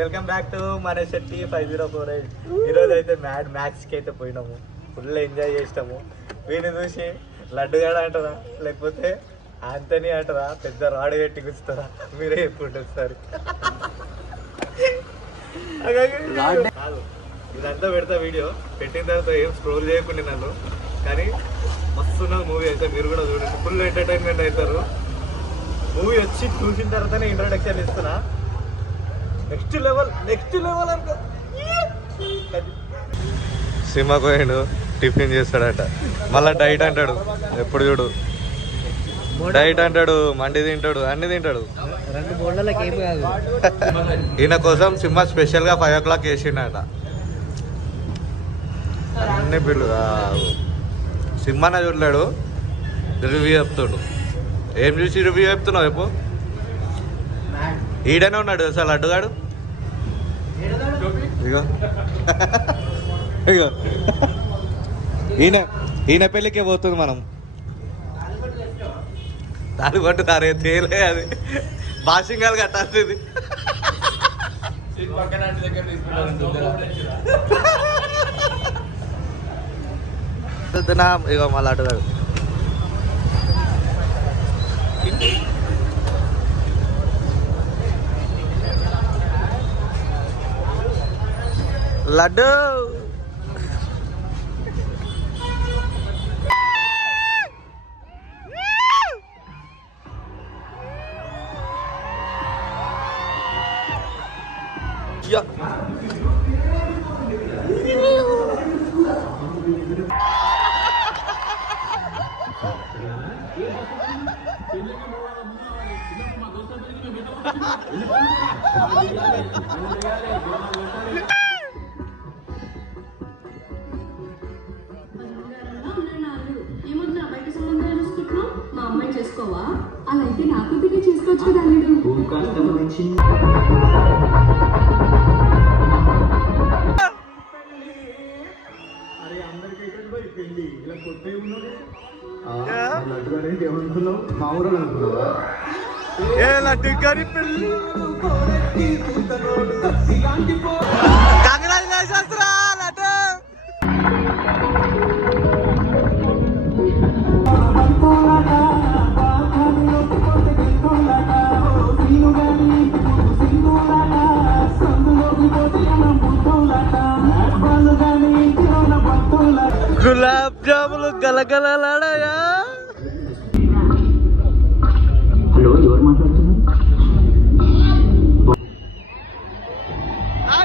Welcome back to మన Shetty five zero four eight ఈరోజు అయితే మ్యాడ్ మ్యాక్స్కి అయితే పోయినాము. ఫుల్ ఎంజాయ్ చేసినాము. వీడిని చూసి లడ్డుగాడ అంటారా? లేకపోతే ఆంతనీ అంటారా? పెద్ద రాడు పెట్టి గుస్తారా మీరే చెప్పుకుంటారు సార్. కాదు. ఇదంతా పెడతా వీడియో. పెట్టిన తర్వాత ఏం స్క్రోల్ చేయకుండా నన్ను. కానీ మస్తున్న మూవీ అయితే మీరు కూడా చూడండి. ఫుల్ ఎంటర్టైన్మెంట్ అవుతారు. మూవీ వచ్చి చూసిన తర్వాతనే ఇంట్రొడక్షన్ ఇస్తున్నా. నెక్స్ట్ లెవెల్ నెక్స్ట్ లెవెల్ అనుకో. సినిమా పోయాడు టిఫిన్ చేస్తాడట. మళ్ళా డైట్ అంటాడు. ఎప్పుడు చూడు. డైట్ అంటాడు మండి తింటాడు అన్ని తింటాడు. రెండు బోర్డులకు ఏం కాదు. ఈయన కోసం సినిమా స్పెషల్గా ఫైవ్ ఓ క్లాక్ వేసిండట. అన్ని బిల్లు సింహన చూడలేడు రివ్యూ చెప్తాడు. ఏం చూసి రివ్యూ చెప్తున్నావు చెప్పు. ఈడనే ఉన్నాడు అసలు అడ్డుగాడు ఇగో. ఇగో. ఈయన ఈయన పెళ్ళికే పోతుంది మనం. దాని పట్టు తారే తేలే అది. బాసింగాలు కట్టాల్సింది. వద్దునా, ఇగో మళ్ళీ అటుగాడు లడ్డు యా. మా అమ్మాయి చేసుకోవా? అలా అయితే నాకు తిరిగి చేసుకోవచ్చు కదా అల్లుడు ఏ లడ్డు గారి పెళ్ళి కంగ్రాచులేషన్స్ రా లడ్డు! గులాబ్ జాములు గలగలలాడాయా?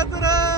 Caturã!